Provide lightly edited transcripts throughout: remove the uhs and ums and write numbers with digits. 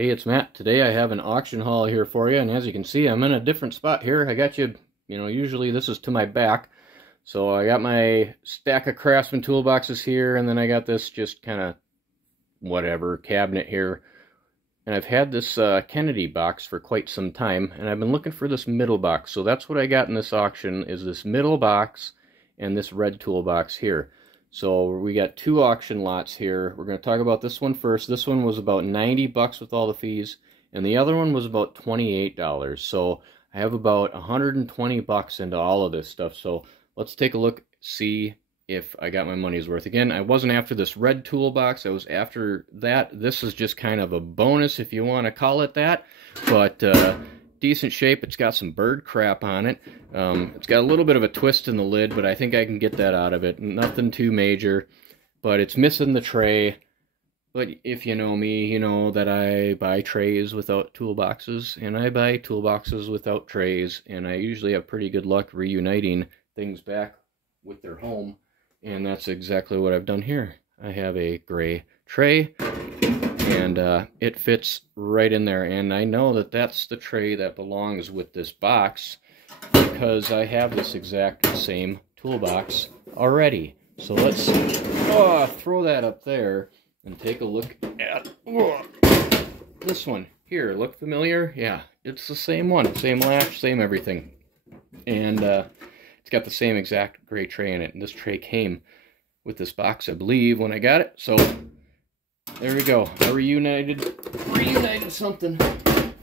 Hey, it's Matt. Today I have an auction haul here for you, and as you can see, I'm in a different spot here. I got usually this is to my back. So I got my stack of Craftsman toolboxes here, and then I got this just kind of whatever cabinet here. And I've had this Kennedy box for quite some time, and I've been looking for this middle box. So that's what I got in this auction, is this middle box and this red toolbox here. So we got two auction lots here. We're going to talk about this one first. This one was about 90 bucks with all the fees, and the other one was about $28. So I have about 120 bucks into all of this stuff. So let's take a look, see if I got my money's worth. Again, I wasn't after this red toolbox. I was after that. This is just kind of a bonus, if you want to call it that. But decent shape. It's got some bird crap on it. It's got a little bit of a twist in the lid, but I think I can get that out of it. Nothing too major, but it's missing the tray. But if you know me, you know that I buy trays without toolboxes, and I buy toolboxes without trays, and I usually have pretty good luck reuniting things back with their home, and that's exactly what I've done here. I have a gray tray, and it fits right in there, and I know that that's the tray that belongs with this box because I have this exact same toolbox already. So let's throw that up there and take a look at this one here. Look familiar? Yeah, it's the same one, same latch, same everything, and it's got the same exact gray tray in it, and this tray came with this box, I believe, when I got it. So there we go. I reunited something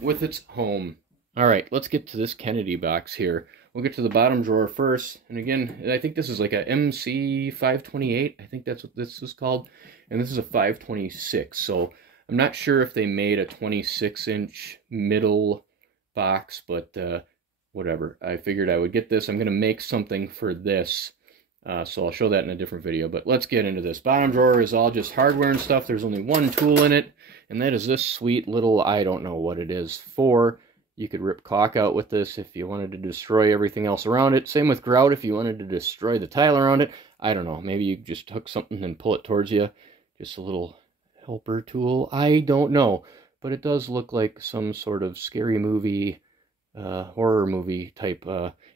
with its home. All right, let's get to this Kennedy box here. We'll get to the bottom drawer first. And again, I think this is like a MC528. I think that's what this is called. And this is a 526. So I'm not sure if they made a 26-inch middle box, but whatever. I figured I would get this. I'm going to make something for this. So I'll show that in a different video, but let's get into this. Bottom drawer is all just hardware and stuff. There's only one tool in it, and that is this sweet little, I don't know what it is for. You could rip caulk out with this if you wanted to destroy everything else around it. Same with grout if you wanted to destroy the tile around it. I don't know, maybe you just hook something and pull it towards you. Just a little helper tool. I don't know, but it does look like some sort of scary movie, horror movie type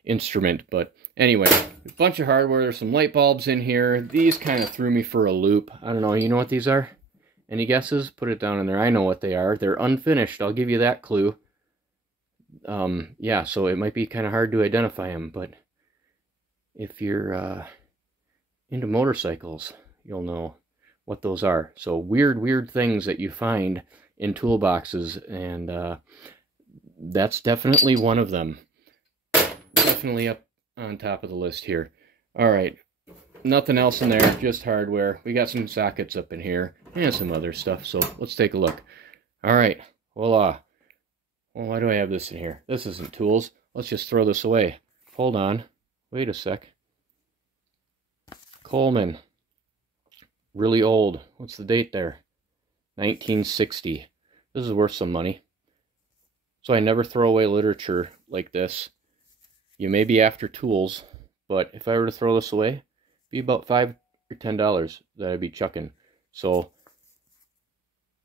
instrument. But anyway, a bunch of hardware. There's some light bulbs in here. These kind of threw me for a loop. I don't know, you know what these are? Any guesses? Put it down in there. I know what they are. They're unfinished, I'll give you that clue. Yeah, so it might be kind of hard to identify them, but if you're into motorcycles, you'll know what those are. So weird things that you find in toolboxes, and that's definitely one of them. Definitely up on top of the list here. All right, nothing else in there, just hardware. We got some sockets up in here and some other stuff, so let's take a look. All right, voila. Well, why do I have this in here? This isn't tools. Let's just throw this away. Hold on, wait a sec. Coleman, really old. What's the date there? 1960. This is worth some money. So I never throw away literature like this. You may be after tools, but if I were to throw this away, it'd be about $5 or $10 that I'd be chucking. So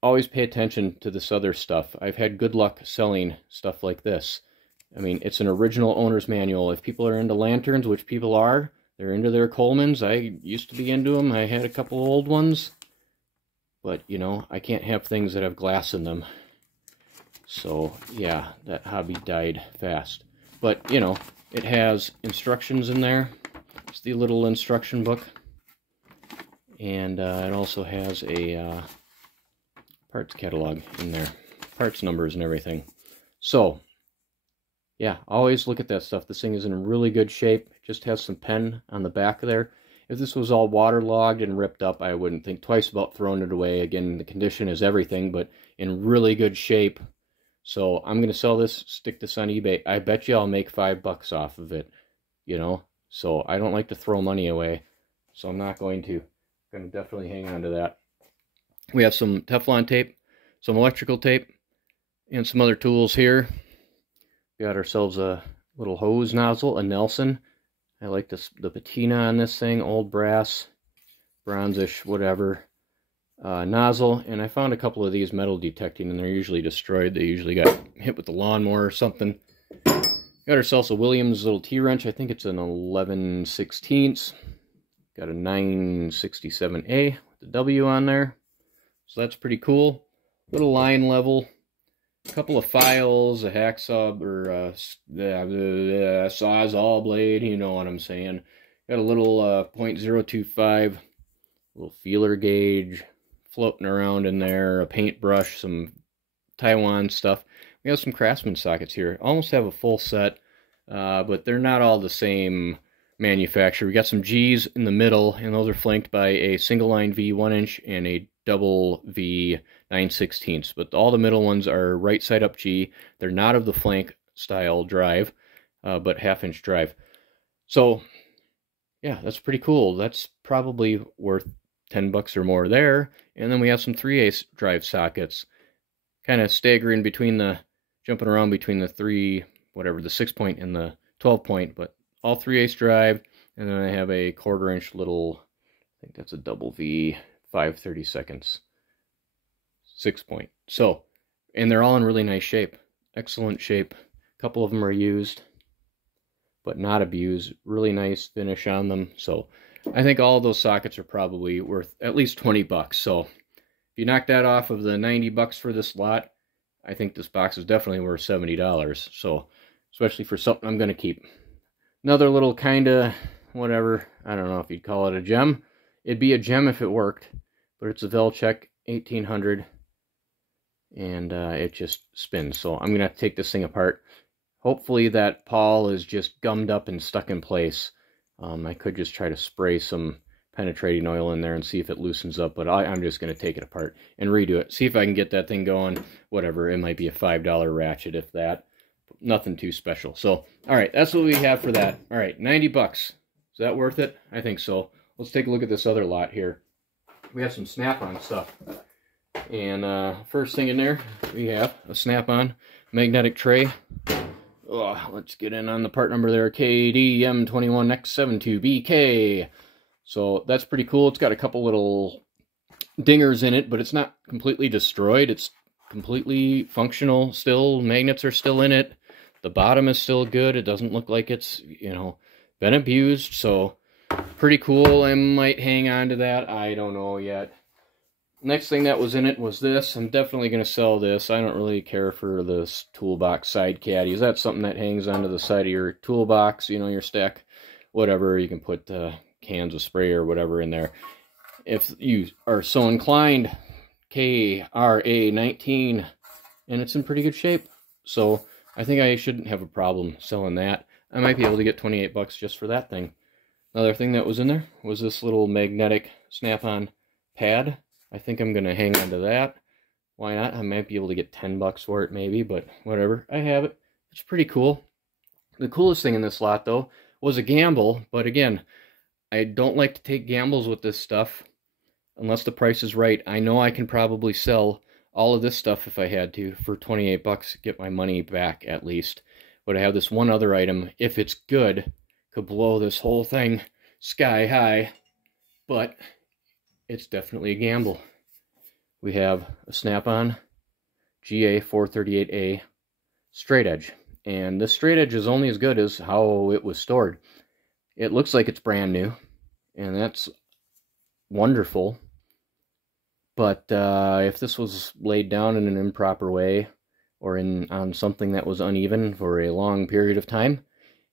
always pay attention to this other stuff. I've had good luck selling stuff like this. I mean, it's an original owner's manual. If people are into lanterns, which people are, they're into their Colemans. I used to be into them. I had a couple old ones. But, you know, I can't have things that have glass in them. So, yeah, that hobby died fast. But, you know, it has instructions in there. It's the little instruction book. And it also has a parts catalog in there. Parts numbers and everything. So, yeah, always look at that stuff. This thing is in really good shape. It just has some pen on the back there. If this was all waterlogged and ripped up, I wouldn't think twice about throwing it away. Again, the condition is everything, but in really good shape. So I'm going to sell this, stick this on eBay. I bet you I'll make $5 off of it, you know. So I don't like to throw money away, so I'm not going to. I'm going to definitely hang on to that. We have some Teflon tape, some electrical tape, and some other tools here. We got ourselves a little hose nozzle, a Nelson. I like this, the patina on this thing, old brass, bronzish, whatever. nozzle, and I found a couple of these metal detecting, and they're usually destroyed. They usually got hit with the lawnmower or something. Got ourselves a Williams little T-wrench. I think it's an 11/16. Got a 967A with the W on there. So that's pretty cool. Little line level. A couple of files, a hacksaw, or sawzall blade, you know what I'm saying. Got a little .025, little feeler gauge floating around in there, a paintbrush, some Taiwan stuff. We have some Craftsman sockets here. Almost have a full set, but they're not all the same manufacturer. We got some G's in the middle, and those are flanked by a single line V 1" and a double V 9/16. But all the middle ones are right side up G. They're not of the flank style drive, but 1/2" drive. So yeah, that's pretty cool. That's probably worth $10 or more there. And then we have some 3/8 drive sockets, kind of staggering between the, jumping around between the 6-point and the 12-point, but all 3/8 drive. And then I have a 1/4" little, I think that's a double V 5/32 6-point. So, and they're all in really nice shape, excellent shape. A couple of them are used, but not abused. Really nice finish on them. So I think all of those sockets are probably worth at least $20. So if you knock that off of the $90 for this lot, I think this box is definitely worth $70. So especially for something I'm going to keep. Another little kind of whatever, I don't know if you'd call it a gem. It'd be a gem if it worked, but it's a Vlchek 1800, and it just spins. So I'm going to have to take this thing apart. Hopefully that pawl is just gummed up and stuck in place. I could just try to spray some penetrating oil in there and see if it loosens up, but I'm just going to take it apart and redo it. See if I can get that thing going. Whatever, it might be a $5 ratchet, if that. Nothing too special. So, all right, that's what we have for that. All right, $90. Is that worth it? I think so. Let's take a look at this other lot here. We have some Snap-on stuff. And first thing in there, we have a Snap-on magnetic tray. Oh, let's get in on the part number there, KDM21X72BK. So that's pretty cool. It's got a couple little dingers in it, but it's not completely destroyed. It's completely functional still. Magnets are still in it. The bottom is still good. It doesn't look like it's, you know, been abused. So pretty cool. I might hang on to that. I don't know yet. Next thing that was in it was this. I'm definitely going to sell this. I don't really care for this toolbox side caddies. That's something that hangs onto the side of your toolbox, you know, your stack, whatever. You can put cans of spray or whatever in there. If you are so inclined, KRA19, and it's in pretty good shape. So I think I shouldn't have a problem selling that. I might be able to get $28 just for that thing. Another thing that was in there was this little magnetic Snap-on pad. I think I'm going to hang on to that. Why not? I might be able to get $10 for it maybe, but whatever. I have it. It's pretty cool. The coolest thing in this lot, though, was a gamble. But again, I don't like to take gambles with this stuff unless the price is right. I know I can probably sell all of this stuff if I had to for $28, get my money back at least. But I have this one other item, if it's good, could blow this whole thing sky high. But it's definitely a gamble. We have a Snap-on GA438A straight edge. And this straight edge is only as good as how it was stored. It looks like it's brand new, and that's wonderful. But if this was laid down in an improper way, or on something that was uneven for a long period of time,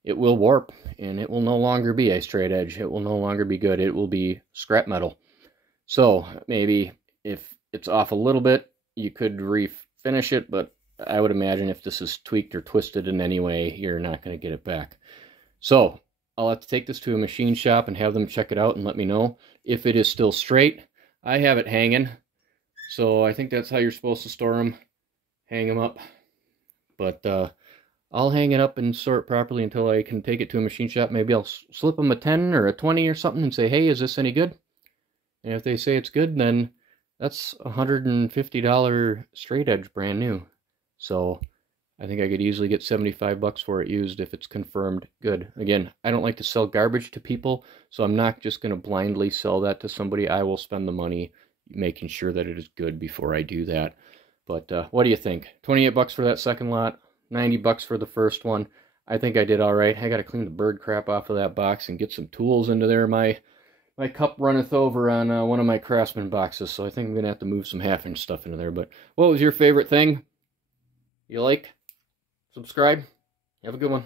it will warp, and it will no longer be a straight edge. It will no longer be good. It will be scrap metal. So maybe if it's off a little bit, you could refinish it, but I would imagine if this is tweaked or twisted in any way, you're not going to get it back. So I'll have to take this to a machine shop and have them check it out and let me know if it is still straight. I have it hanging, so I think that's how you're supposed to store them. Hang them up. But I'll hang it up and store it properly until I can take it to a machine shop. Maybe I'll slip them a 10 or a 20 or something and say, hey, is this any good? And if they say it's good, then that's $150 straight edge brand new. So I think I could easily get $75 for it used if it's confirmed good. Again, I don't like to sell garbage to people, so I'm not just going to blindly sell that to somebody. I will spend the money making sure that it is good before I do that. But what do you think? 28 bucks for that second lot, 90 bucks for the first one. I think I did all right. I got to clean the bird crap off of that box and get some tools into there. My cup runneth over on one of my Craftsman boxes, so I think I'm going to have to move some half-inch stuff into there. But what was your favorite thing? You like? Subscribe? Have a good one.